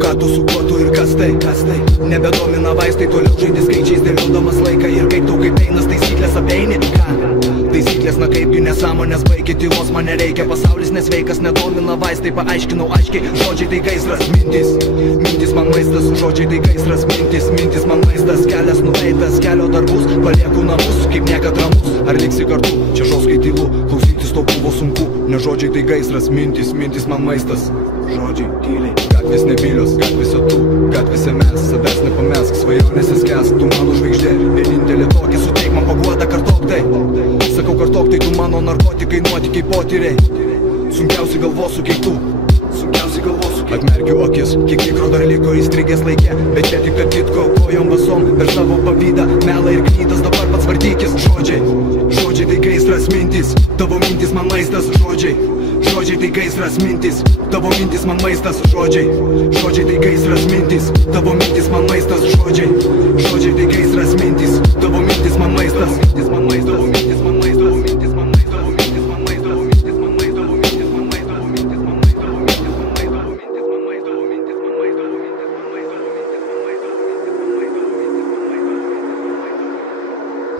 ką tu su kuo tu ir kas tai. Nebedomina vaistai, toliau žaidži skaičiais, dėliodamas laiką. Ir kaip tau kaip einas taisyklės apeini. Ką? Taisyklės, na kaipgi nesąmonės baigi, tylos man nereikia. Pasaulis nesveikas, nedomina vaistai, paaiškinau aiškiai. Žodžiai tai gaisras, mintis man maistas. Žodžiai tai gaisras, mintis man maistas. Kelias nueitas, kelio darbus, palieku namus, kaip niekad ramus. Ar liksi kartu, čia žoskai tylu, klausytis to buvo sunku. Ne žodžiai tai gaisras, mintis man maistas. Žodžiai tyliai, gatvės nebylios, gatvėse tu, gatvėse mes. Savęs nepamesk, svajonėse skęsk, tu mano žvaigždė. Vienintelė tokia, suteik man paguodą, kartok tai. Sakau kartok tai, tu mano narkotikai, nuotykiai, potyriai. Sunkiausi galvosūkiai tu, sunkiausi galvosūkiai. Atmerkiu akis, kiek tikro dar liko įstrigęs laike. Bet čia tik tarp kitko, kojom basom, per savo pavydą, melą ir knytas, dabar pats vardykis. Žodžiai tai gaisras, mintis, tavo mintis man maistas. Žodžiai tai gaisras, mintis, tavo mintis man maistas. Žodžiai tai gaisras, mintis, tavo mintis man maistas. Žodžiai tai gaisras, mintis, tavo mintis man maistas.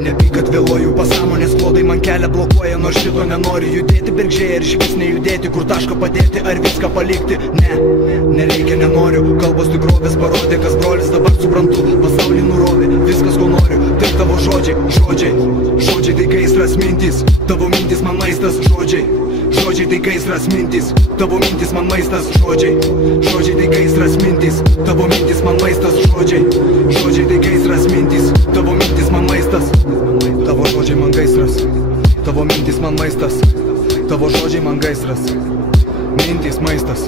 Nepyk, kad vėluoju, pasąmonės klodai man kelią blokuoja. Nors šito nenoriu judėti, bergžiai ir išvis nejudėti. Kur tašką padėti, ar viską palikti? Nereikia, nenoriu. Kalbos tikrovės parodė, kas brolis, dabar suprantu. Pasaulį nurovė, viskas ko noriu. Tai tavo žodžiai tai gaisras, mintis, tavo mintis man maistas. Žodžiai tai gaisras, mintis, tavo mintis man maistas. Žodžiai tai gaisras, mintis, tavo mintis man maistas. Žodžiai tai gaisras, mintis, tavo mintis man maistas. Tavo žodžiai man gaisras, tavo mintis man maistas. Tavo žodžiai man gaisras, mintis maistas.